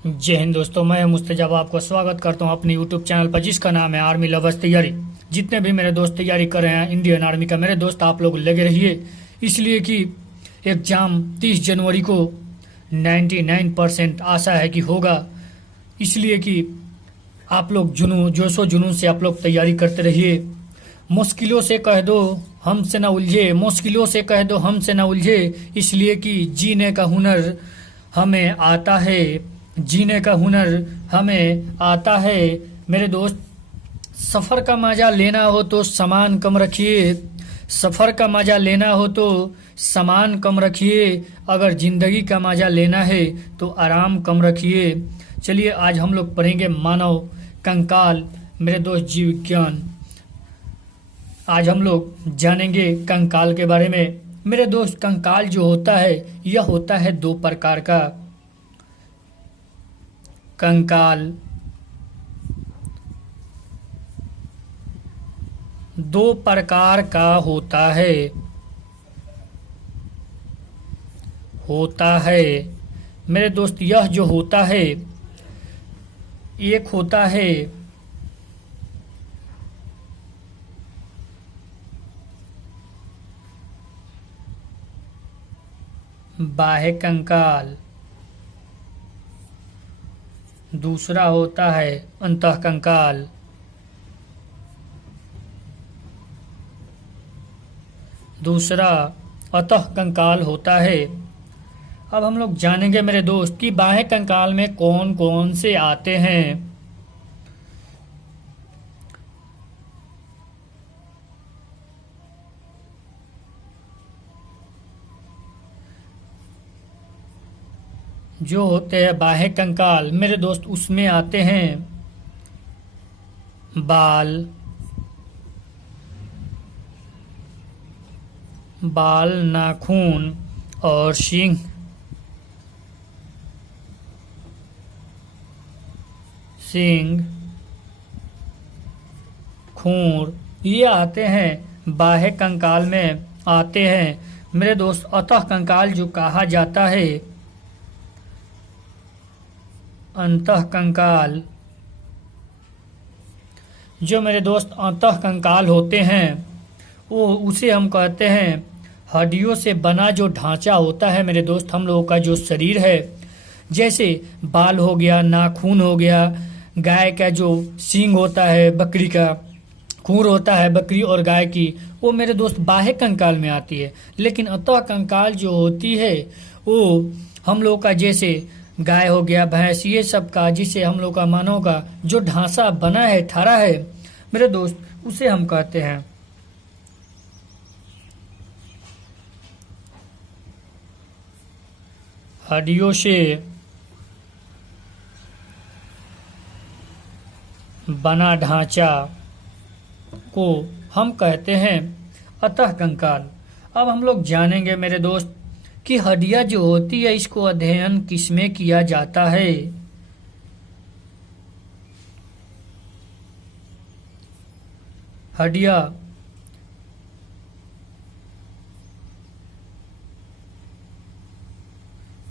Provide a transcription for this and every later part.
जय हिंद दोस्तों, मैं मुस्तजाब आपको स्वागत करता हूं अपने यूट्यूब चैनल पर जिसका नाम है आर्मी लवर्स तैयारी। जितने भी मेरे दोस्त तैयारी कर रहे हैं इंडियन आर्मी का, मेरे दोस्त आप लोग लगे रहिए, इसलिए कि एग्ज़ाम 30 जनवरी को 99% आशा है कि होगा। इसलिए कि आप लोग जोशो जुनून से आप लोग तैयारी करते रहिए। मुश्किलों से कह दो हमसे ना उलझे, मुश्किलों से कह दो हमसे ना उलझे, इसलिए कि जीने का हुनर हमें आता है, जीने का हुनर हमें आता है। मेरे दोस्त, सफ़र का मज़ा लेना हो तो सामान कम रखिए, सफ़र का मज़ा लेना हो तो सामान कम रखिए, अगर ज़िंदगी का मज़ा लेना है तो आराम कम रखिए। चलिए आज हम लोग पढ़ेंगे मानव कंकाल, मेरे दोस्त जीव विज्ञान। आज हम लोग जानेंगे कंकाल के बारे में। मेरे दोस्त, कंकाल जो होता है यह होता है दो प्रकार का। कंकाल दो प्रकार का होता है मेरे दोस्त। यह जो होता है, एक होता है बाह्य कंकाल, दूसरा होता है अंतः कंकाल। दूसरा अतः कंकाल होता है। अब हम लोग जानेंगे मेरे दोस्त कि बाह्य कंकाल में कौन कौन से आते हैं। जो होते हैं बाह्य कंकाल मेरे दोस्त, उसमें आते हैं बाल, नाखून और सींग। खूर, ये आते हैं बाह्य कंकाल में आते हैं। मेरे दोस्त, अतः कंकाल जो कहा जाता है, अंतः कंकाल, जो मेरे दोस्त अंतः कंकाल होते हैं वो उसे हम कहते हैं हड्डियों से बना जो ढांचा होता है मेरे दोस्त, हम लोगों का जो शरीर है। जैसे बाल हो गया, नाखून हो गया, गाय का जो सींग होता है, बकरी का खूर होता है बकरी और गाय की, वो मेरे दोस्त बाह्य कंकाल में आती है। लेकिन अतः कंकाल जो होती है वो हम लोग का, जैसे गाय हो गया, भैंस, ये सब का, जिसे हम लोग का मानव का जो ढांचा बना है, ठहरा है मेरे दोस्त, उसे हम कहते हैं हड्डियों से बना ढांचा को हम कहते हैं अतः कंकाल। अब हम लोग जानेंगे मेरे दोस्त कि हड्डियां जो होती है इसको अध्ययन किसमें किया जाता है। हड्डियां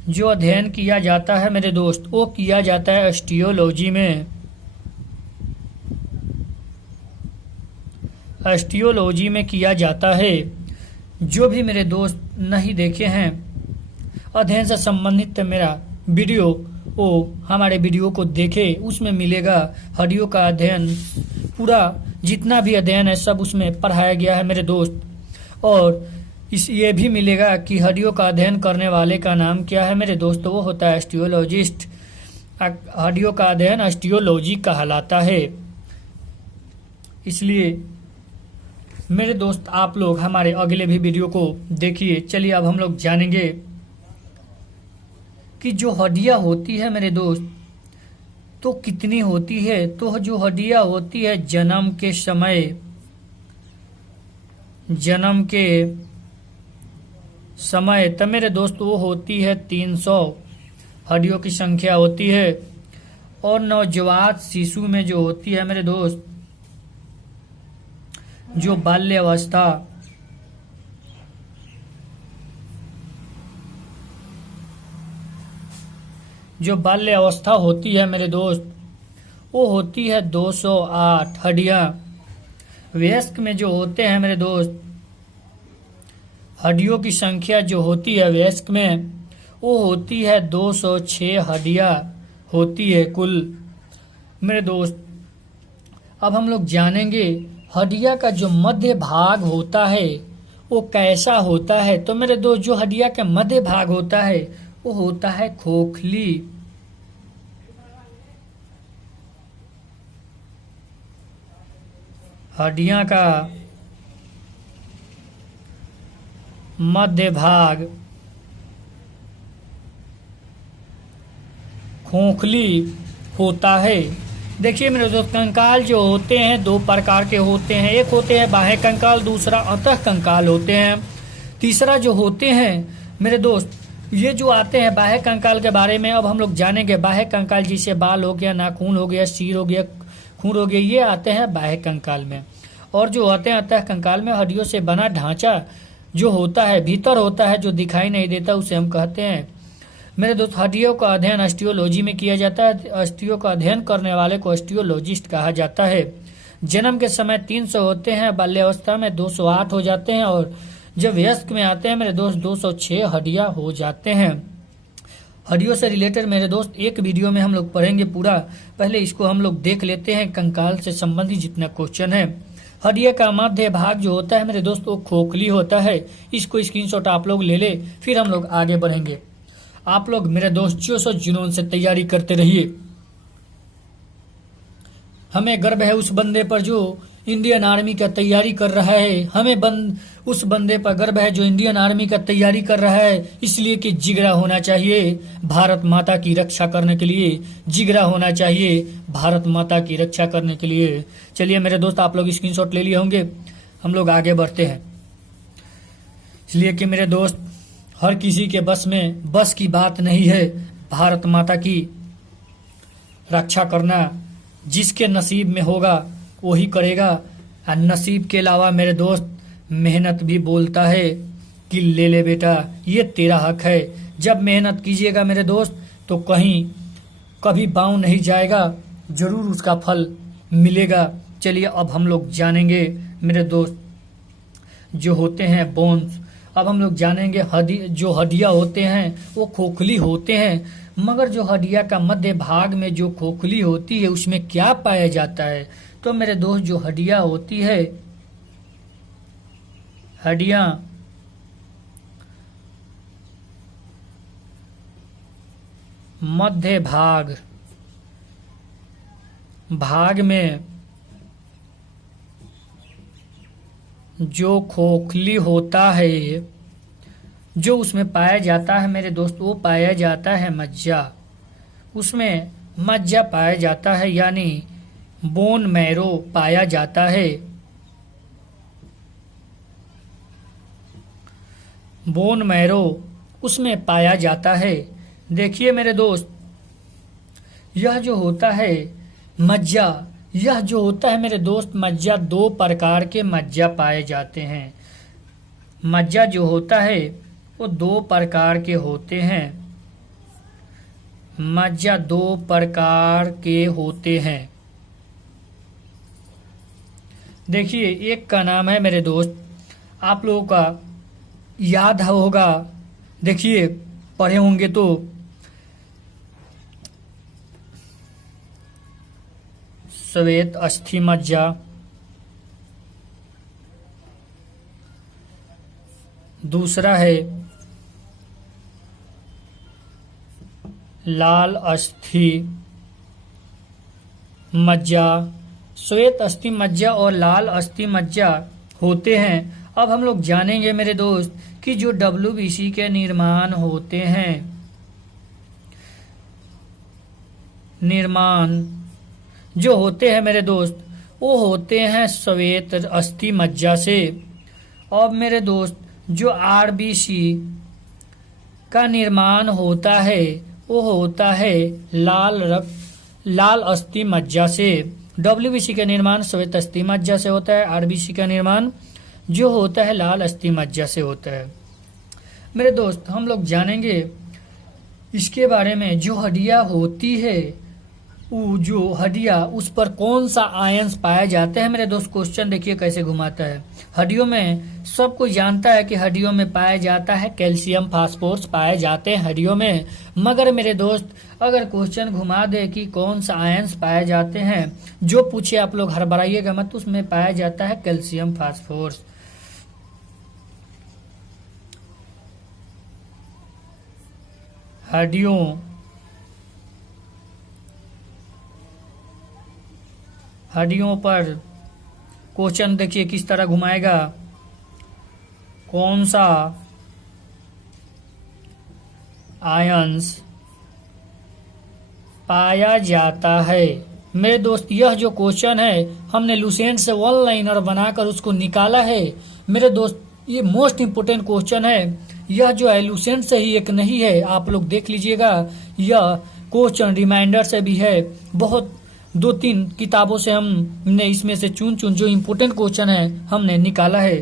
जो अध्ययन किया जाता है मेरे दोस्त, वो किया जाता है ऑस्टियोलॉजी में। ऑस्टियोलॉजी में किया जाता है। जो भी मेरे दोस्त नहीं देखे हैं अध्ययन से संबंधित मेरा वीडियो, वो हमारे वीडियो को देखे, उसमें मिलेगा हड्डियों का अध्ययन, पूरा जितना भी अध्ययन है सब उसमें पढ़ाया गया है मेरे दोस्त। और ये भी मिलेगा कि हड्डियों का अध्ययन करने वाले का नाम क्या है मेरे दोस्त, वो होता है ऑस्टियोलॉजिस्ट। हड्डियों का अध्ययन ऑस्टियोलॉजी कहलाता है। इसलिए मेरे दोस्त आप लोग हमारे अगले भी वीडियो को देखिए। चलिए अब हम लोग जानेंगे कि जो हड्डियां होती है मेरे दोस्त तो कितनी होती है। तो जो हड्डियां होती है जन्म के समय तो मेरे दोस्त वो होती है 300 हड्डियों की संख्या होती है। और नवजात शिशु में जो होती है मेरे दोस्त, जो बाल्यावस्था जो बाल्य अवस्था होती है मेरे दोस्त, वो होती है 208 हड्डियां। वयस्क में जो होते हैं मेरे दोस्त, हड्डियों की संख्या जो होती है वयस्क में, वो होती है 206 हड्डियां होती है कुल मेरे दोस्त। अब हम लोग जानेंगे हड्डियां का जो मध्य भाग होता है वो कैसा होता है। तो मेरे दोस्त, जो हड्डियां का मध्य भाग होता है वो होता है खोखली। हड्डियां का मध्य भाग खोखली होता है। देखिए मेरे दोस्त, कंकाल जो होते हैं दो प्रकार के होते हैं। एक होते हैं बाह्य कंकाल, दूसरा अंतः कंकाल होते हैं। तीसरा जो होते हैं मेरे दोस्त, ये जो आते हैं बाह्य कंकाल के बारे में अब हम लोग जानेंगे। बाह्य कंकाल जिसे बाल हो गया, नाखून हो गया, सिर हो गया, खून हो गया, ये आते हैं बाह्य कंकाल में। और जो आते हैं अंतः कंकाल में, हड्डियों से बना ढांचा जो होता है, भीतर होता है, जो दिखाई नहीं देता, उसे हम कहते हैं मेरे दोस्त हड्डियों का अध्ययन ऑस्टियोलॉजी में किया जाता है। अस्थियों का अध्ययन करने वाले को ऑस्टियोलॉजिस्ट कहा जाता है। जन्म के समय 300 होते हैं, बाल्यावस्था में 208 हो जाते हैं, और जब वयस्क में आते हैं मेरे दोस्त 206 हड्डियां हो जाते हैं। हड्डियों से रिलेटेड मेरे दोस्त एक वीडियो में हम लोग पढ़ेंगे पूरा। पहले इसको हम लोग देख लेते हैं, कंकाल से संबंधित जितना क्वेश्चन है। हड्डियों का मध्य भाग जो होता है मेरे दोस्त, वो खोखली होता है। इसको स्क्रीनशॉट आप लोग ले ले, फिर हम लोग आगे बढ़ेंगे। आप लोग मेरे दोस्त जो जुनून से तैयारी करते रहिए। हमें गर्व है उस बंदे पर जो इंडियन आर्मी का तैयारी कर रहा है। हमें उस बंदे पर गर्व है जो इंडियन आर्मी का तैयारी कर रहा है, इसलिए कि जिगरा होना चाहिए भारत माता की रक्षा करने के लिए। जिगरा होना चाहिए भारत माता की रक्षा करने के लिए। चलिए मेरे दोस्त, आप लोग स्क्रीनशॉट ले लिए होंगे, हम लोग आगे बढ़ते हैं। इसलिए कि मेरे दोस्त, हर किसी के बस की बात नहीं है भारत माता की रक्षा करना। जिसके नसीब में होगा वही करेगा। और नसीब के अलावा मेरे दोस्त, मेहनत भी बोलता है कि ले ले बेटा, ये तेरा हक है। जब मेहनत कीजिएगा मेरे दोस्त, तो कहीं कभी बाँव नहीं जाएगा, जरूर उसका फल मिलेगा। चलिए अब हम लोग जानेंगे मेरे दोस्त जो होते हैं बोन्स। अब हम लोग जानेंगे जो हड्डियां होते हैं वो खोखली होते हैं, मगर जो हड्डियां का मध्य भाग में जो खोखली होती है उसमें क्या पाया जाता है। तो मेरे दोस्त, जो हड्डियां होती है, हड्डियां मध्य भाग में जो खोखली होता है, जो उसमें पाया जाता है मेरे दोस्त, वो पाया जाता है मज्जा। उसमें मज्जा पाया जाता है, यानी बोन मैरो पाया जाता है। बोन मैरो उसमें पाया जाता है। देखिए मेरे दोस्त, यह जो होता है मज्जा, यह जो होता है मेरे दोस्त मज्जा, दो प्रकार के मज्जा पाए जाते हैं। मज्जा जो होता है वो दो प्रकार के होते हैं। मज्जा दो प्रकार के होते हैं। देखिए, एक का नाम है मेरे दोस्त, आप लोगों का याद होगा, देखिए पढ़े होंगे तो, श्वेत अस्थि मज्जा, दूसरा है लाल अस्थि मज्जा। श्वेत अस्थि मज्जा और लाल अस्थि मज्जा होते हैं। अब हम लोग जानेंगे मेरे दोस्त कि जो WBC के निर्माण होते हैं, निर्माण जो होते हैं मेरे दोस्त, वो होते हैं श्वेत अस्थि मज्जा से। और मेरे दोस्त, जो RBC का निर्माण होता है वो होता है लाल अस्थि मज्जा से। WBC का निर्माण श्वेत अस्थि मज्जा से होता है, RBC का निर्माण जो होता है लाल अस्थि मज्जा से होता है। मेरे दोस्त, हम लोग जानेंगे इसके बारे में जो हड्डियां होती है वो जो हड्डियां उस पर कौन सा आयंस पाए जाते हैं मेरे दोस्त। क्वेश्चन देखिए कैसे घुमाता है। हड्डियों में सब कोई जानता है कि हड्डियों में पाया जाता है कैल्शियम फास्फोरस पाए जाते हैं हड्डियों में। मगर मेरे दोस्त अगर क्वेश्चन घुमा दे कि कौन सा आयंस पाए जाते हैं, जो पूछे आप लोग हड़बड़ाइएगा मत, उसमें पाया जाता है कैल्शियम फास्फोरस। हड्डियों पर क्वेश्चन देखिए किस तरह घुमाएगा। कौन सा आयंस पाया जाता है। मेरे दोस्त यह जो क्वेश्चन है हमने लुसेंट से वन लाइनर बनाकर उसको निकाला है। मेरे दोस्त ये मोस्ट इम्पोर्टेंट क्वेश्चन है। यह जो है लुसेंट से ही एक नहीं है, आप लोग देख लीजिएगा। यह क्वेश्चन रिमाइंडर से भी है। बहुत 2-3 किताबों से हमने इसमें से चुन जो इम्पोर्टेंट क्वेश्चन है हमने निकाला है।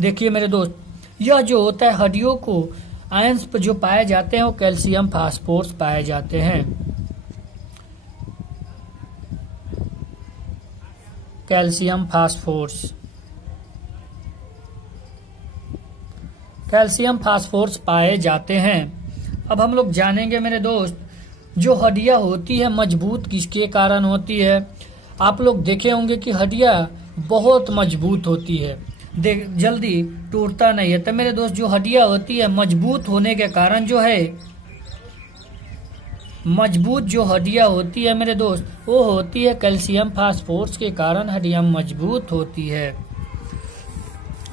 देखिए मेरे दोस्त यह जो होता है हड्डियों को आयंस पर जो पाए जाते हैं वो कैल्शियम फास्फोरस पाए जाते हैं। कैल्शियम फास्फोरस पाए जाते हैं। अब हम लोग जानेंगे मेरे दोस्त जो हड्डियां होती है मजबूत किसके कारण होती है। आप लोग देखे होंगे कि हड्डियां बहुत मजबूत होती है, जल्दी टूटता नहीं है। तो मेरे दोस्त जो हड्डियां होती है मजबूत होने के कारण जो है, मजबूत जो हड्डियां होती है मेरे दोस्त वो होती है कैल्शियम फास्फोरस के कारण हड्डियां मजबूत होती है।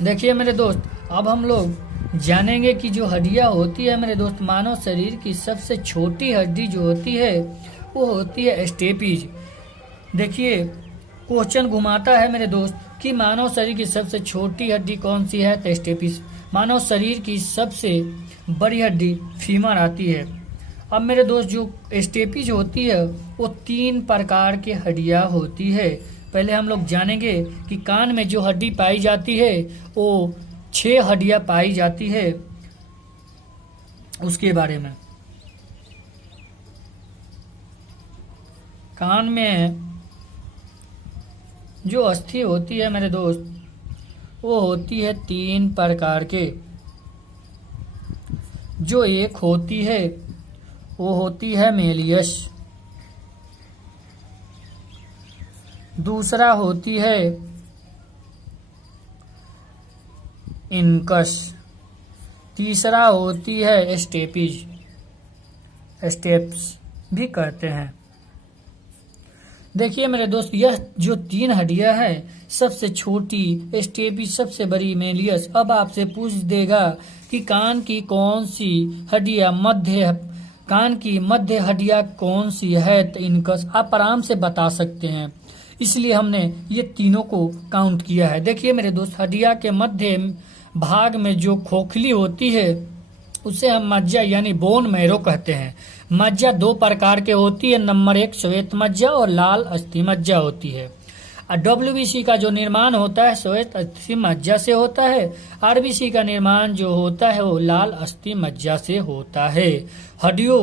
देखिए मेरे दोस्त अब हम लोग जानेंगे कि जो हड्डियां होती है मेरे दोस्त मानव शरीर की सबसे छोटी हड्डी जो होती है वो होती है स्टेपीज। देखिए क्वेश्चन घुमाता है मेरे दोस्त कि मानव शरीर की सबसे छोटी हड्डी कौन सी है, तो स्टेपीज। मानव शरीर की सबसे बड़ी हड्डी फीमर आती है। अब मेरे दोस्त जो स्टेपीज होती है वो 3 प्रकार की हड्डियां होती है। पहले हम लोग जानेंगे कि कान में जो हड्डी पाई जाती है वो 6 हड्डियां पाई जाती है, उसके बारे में। कान में जो अस्थि होती है मेरे दोस्त वो होती है 3 प्रकार के। जो एक होती है वो होती है मेलियस, दूसरा होती है इनकस, तीसरा होती है स्टेपीज, स्टेप्स भी कहते हैं। देखिए मेरे दोस्त यह जो 3 हड्डियां हैं, सबसे छोटी स्टेपीज, सबसे बड़ी मेलियस। अब आपसे पूछ देगा कि कान की कौन सी हड्डियां कान की मध्य हड्डियां कौन सी है, तो इनकस। आप आराम से बता सकते हैं, इसलिए हमने ये तीनों को काउंट किया है। देखिए मेरे दोस्त हड्डियां के मध्य भाग में जो खोखली होती है उसे हम मज्जा यानी बोन मैरो कहते हैं। मज्जा 2 प्रकार के होती है। नंबर 1 श्वेत मज्जा और लाल अस्थि मज्जा होती है। WBC का जो निर्माण होता है श्वेत अस्थि मज्जा से होता है। RBC का निर्माण जो होता है वो लाल अस्थि मज्जा से होता है। हड्डियों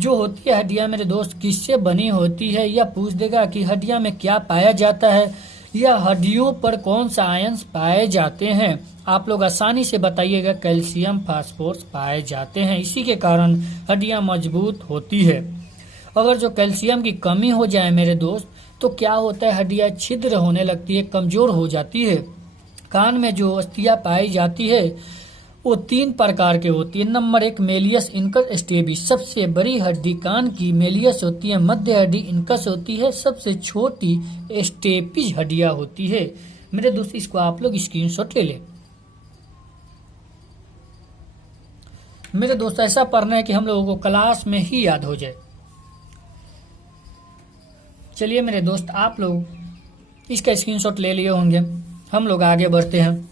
जो होती है हड्डियां मेरे दोस्त किससे बनी होती है, या पूछ देगा कि हड्डियां में क्या पाया जाता है या हड्डियों पर कौन सा आयंस पाए जाते हैं। आप लोग आसानी से बताइएगा कैल्शियम फास्फोरस पाए जाते हैं। इसी के कारण हड्डियां मजबूत होती है। अगर जो कैल्शियम की कमी हो जाए मेरे दोस्त तो क्या होता है, हड्डियां छिद्र होने लगती है, कमजोर हो जाती है। कान में जो अस्थियां पाई जाती है वो 3 प्रकार के होती है। Number 1 malleus, incus, stapes. सबसे बड़ी हड्डी कान की मेलियस होती है, मध्य हड्डी इनकस होती है, सबसे छोटी स्टेपीज हड्डियां होती है। मेरे दोस्त इसको आप लोग स्क्रीनशॉट ले लें। मेरे दोस्त ऐसा पढ़ना है कि हम लोगों को क्लास में ही याद हो जाए। चलिए मेरे दोस्त आप लोग इसका स्क्रीनशॉट ले लिए होंगे। हम लोग आगे बढ़ते हैं।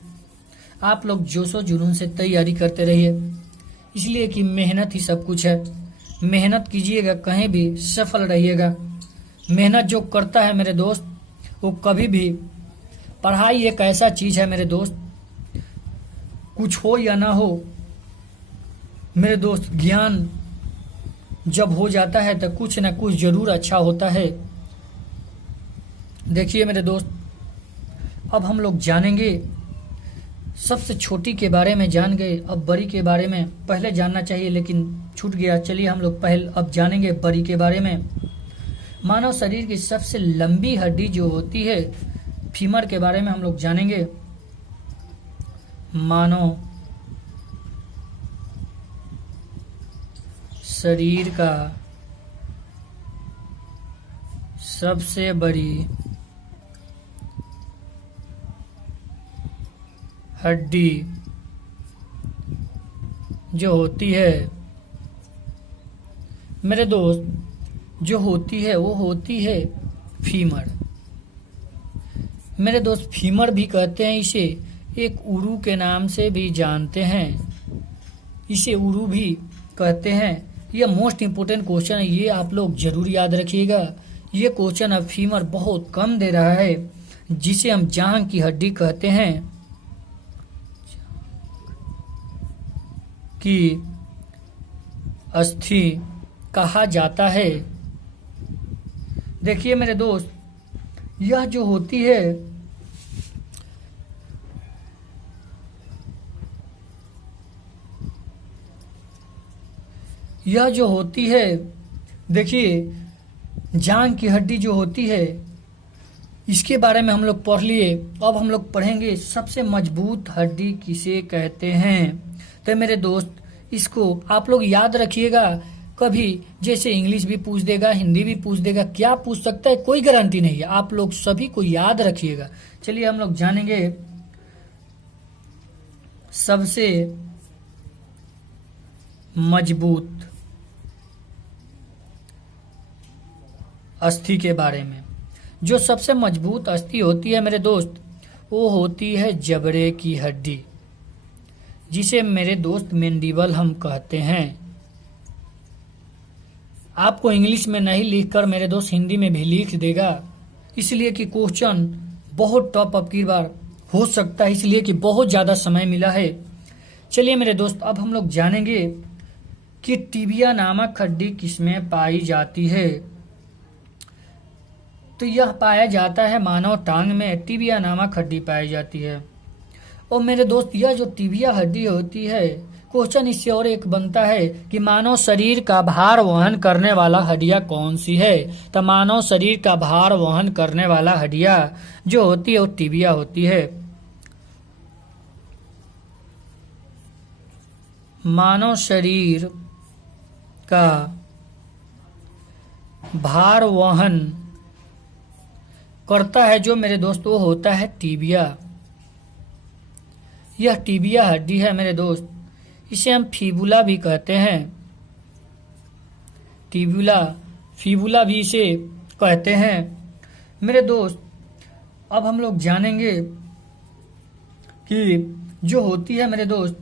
आप लोग जोशो जुनून से तैयारी करते रहिए, इसलिए कि मेहनत ही सब कुछ है। मेहनत कीजिएगा, कहीं भी सफल रहिएगा। मेहनत जो करता है मेरे दोस्त वो कभी भी, पढ़ाई एक ऐसा चीज है मेरे दोस्त, कुछ हो या ना हो मेरे दोस्त, ज्ञान जब हो जाता है तो कुछ ना कुछ जरूर अच्छा होता है। देखिए मेरे दोस्त, अब हम लोग जानेंगे, सबसे छोटी के बारे में जान गए, अब बड़ी के बारे में पहले जानना चाहिए लेकिन छूट गया। चलिए हम लोग पहले अब जानेंगे बड़ी के बारे में। मानव शरीर की सबसे लंबी हड्डी जो होती है, फीमर के बारे में हम लोग जानेंगे। मानव शरीर का सबसे बड़ी हड्डी जो होती है मेरे दोस्त, जो होती है वो होती है फीमर। मेरे दोस्त, फीमर भी कहते हैं इसे, एक उरू के नाम से भी जानते हैं, इसे उरू भी कहते हैं। यह मोस्ट इम्पोर्टेंट क्वेश्चन है, ये आप लोग जरूर याद रखिएगा। ये क्वेश्चन अब फीमर बहुत कम दे रहा है, जिसे हम जांघ की हड्डी कहते हैं कि अस्थि कहा जाता है। देखिए मेरे दोस्त, यह जो होती है देखिए जांघ की हड्डी जो होती है, इसके बारे में हम लोग पढ़ लिए। अब हम लोग पढ़ेंगे सबसे मजबूत हड्डी किसे कहते हैं। तो मेरे दोस्त, इसको आप लोग याद रखिएगा। कभी जैसे इंग्लिश भी पूछ देगा, हिंदी भी पूछ देगा, क्या पूछ सकता है कोई गारंटी नहीं है, आप लोग सभी को याद रखिएगा। चलिए हम लोग जानेंगे सबसे मजबूत अस्थि के बारे में। जो सबसे मजबूत अस्थि होती है मेरे दोस्त, वो होती है जबड़े की हड्डी, जिसे मेरे दोस्त मैंडिबल हम कहते हैं। आपको इंग्लिश में नहीं लिखकर मेरे दोस्त हिंदी में भी लिख देगा, इसलिए कि क्वेश्चन बहुत टॉप अप की बार हो सकता है, इसलिए कि बहुत ज़्यादा समय मिला है। चलिए मेरे दोस्त, अब हम लोग जानेंगे कि टिबिया नामक हड्डी किसमें पाई जाती है। तो यह पाया जाता है मानव टांग में, टिबिया नामक हड्डी पाई जाती है। और मेरे दोस्त, यह जो टिबिया हड्डी होती है, क्वेश्चन इससे और एक बनता है कि मानव शरीर का भार वहन करने वाला हड्डियां कौन सी है। तो मानव शरीर का भार वहन करने वाला हड्डियां जो होती है वो टिबिया होती है। मानव शरीर का भार वहन करता है जो मेरे दोस्त, वो होता है टिबिया। यह टिबिया हड्डी है मेरे दोस्त, इसे हम फीबुला भी कहते हैं। फीबुला भी इसे कहते हैं। मेरे दोस्त, अब हम लोग जानेंगे कि जो होती है मेरे दोस्त,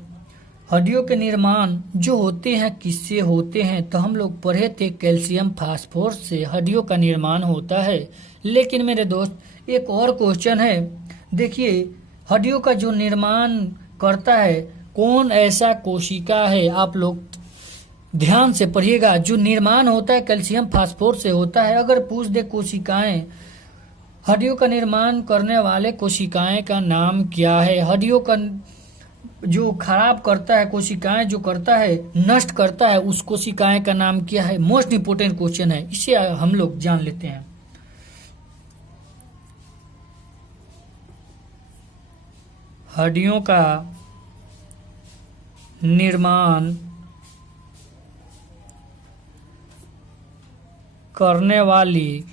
हड्डियों के निर्माण जो होते हैं किससे होते हैं। तो हम लोग पढ़े थे कैल्शियम फास्फोरस से हड्डियों का निर्माण होता है। लेकिन मेरे दोस्त, एक और क्वेश्चन है। देखिए, हड्डियों का जो निर्माण करता है कौन ऐसा कोशिका है, आप लोग ध्यान से पढ़िएगा। जो निर्माण होता है कैल्शियम फास्फोरस से होता है। अगर पूछ दे कोशिकाएं, हड्डियों का निर्माण करने वाले कोशिकाएं का नाम क्या है, हड्डियों का जो खराब करता है, कोशिकाएं जो करता है, नष्ट करता है, उस कोशिकाएं का नाम क्या है। मोस्ट इंपोर्टेंट क्वेश्चन है, इसे हम लोग जान लेते हैं। हड्डियों का निर्माण करने वाली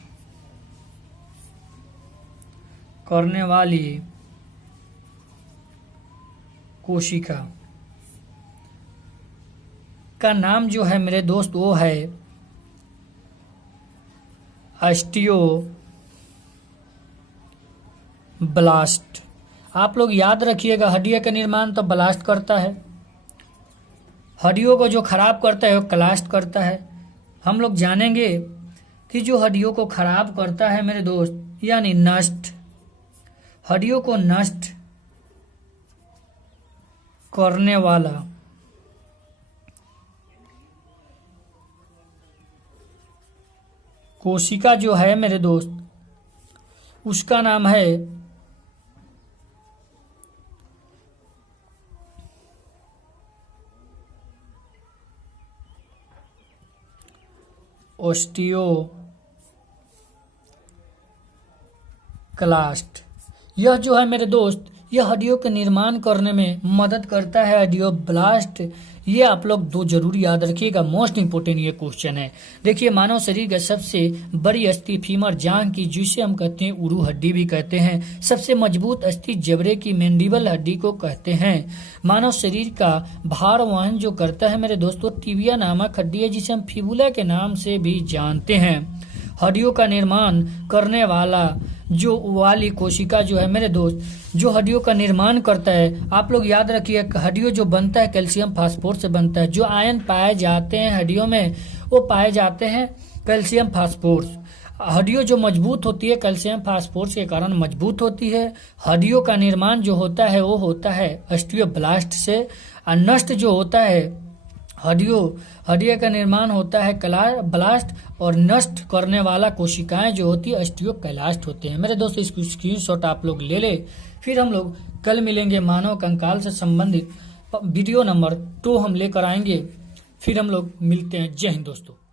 कोशिका का नाम जो है मेरे दोस्त, वो है ऑस्टियोब्लास्ट। आप लोग याद रखिएगा, हड्डियों का निर्माण तो ब्लास्ट करता है, हड्डियों को जो खराब करता है वो क्लास्ट करता है। हम लोग जानेंगे कि जो हड्डियों को खराब करता है मेरे दोस्त, यानी नष्ट, हड्डियों को नष्ट करने वाला कोशिका जो है मेरे दोस्त, उसका नाम है ओस्टियोक्लास्ट। यह जो है मेरे दोस्त, यह हड्डियों के निर्माण करने में मदद करता है, हड्डियोब्लास्ट। ये आप लोग दो जरूर याद रखिएगा, मोस्ट इंपोर्टेंट ये क्वेश्चन है। देखिए, मानव शरीर का सबसे बड़ी अस्थि फीमर जांघ की, जिसे हम कहते हैं उरू हड्डी भी कहते हैं। सबसे मजबूत अस्थि जबड़े की, मैंडिबल हड्डी को कहते हैं। मानव शरीर का भार वहन जो करता है मेरे दोस्तों, टिबिया नामक हड्डी है, जिसे हम फिबुला के नाम से भी जानते हैं। हड्डियों का निर्माण करने वाली कोशिका जो है मेरे दोस्त, जो हड्डियों का निर्माण करता है, आप लोग याद रखिए, हड्डियों जो बनता है कैल्शियम फास्फोरस से बनता है। जो आयन पाए जाते हैं हड्डियों में, वो पाए जाते हैं कैल्शियम फास्फोरस। हड्डियों जो मजबूत होती है कैल्शियम फास्फोरस के कारण मजबूत होती है। हड्डियों का निर्माण जो होता है वो होता है ऑस्टियोब्लास्ट से, और नष्ट जो होता है हड्डियों का निर्माण होता है ब्लास्ट, और नष्ट करने वाला कोशिकाएं जो होती है ऑस्टियोक्लास्ट होते हैं। मेरे दोस्त, इसको स्क्रीनशॉट आप लोग ले ले। फिर हम लोग कल मिलेंगे, मानव कंकाल से संबंधित वीडियो नंबर 2 हम लेकर आएंगे। फिर हम लोग मिलते हैं। जय हिंद दोस्तों।